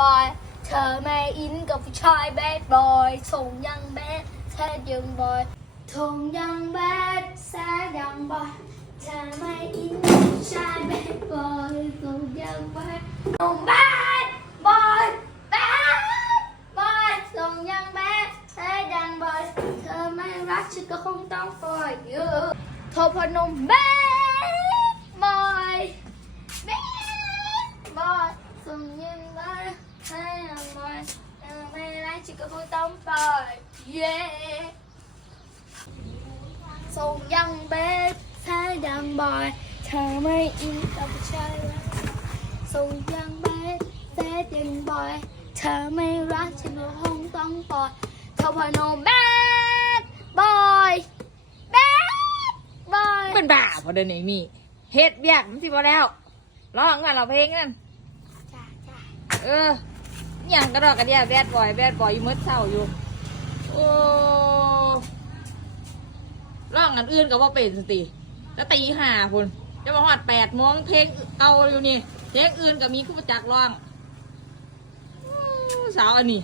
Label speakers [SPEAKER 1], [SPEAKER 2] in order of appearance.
[SPEAKER 1] บอย เธอไม่อินกับผู้ชายแบดบอยส่งยังแบดแซดยังบอยส่งยังแบดแซดยังบอยเธอไม่อินกับผู้ชายแบดบอยส่งยังแบดส่งแบดบอยแบดบอยส่งยังแบดแซดยังบอยเธอไม่รักฉันก็คงต้องปล่อยอยู่โทรพนมแบด ส่งยังแบดแซดยังบอยเธอไม่รักฉันก็คงต้องปล่อยเย้ส่งยังแบดแซดยังบอยเธอไม่อินกับผู้ชายแล้วส่งยังแบดแซดยังบอยเธอไม่รักฉันก็คงต้องปล่อยเท่าพนมแบดบอยแบดบอย
[SPEAKER 2] เป็นบ้าพอเดินเองนี่เฮ็ดเบียกมันสิบ่แล้วร้องงานเราเพลงนั่น เอออย่างกระดอกกระเดียแบดบอยแบดบอยอยู่มืดเศร้าอยู่ โอ้ร้องอันอื่นก็ว่าเป็นสติแล้วตีห้าคนจะมาหอดแปดมองเพลงเอาอยู่นี่เพลงอื่นก็มีคู่ประจักร้องสาวอันนี้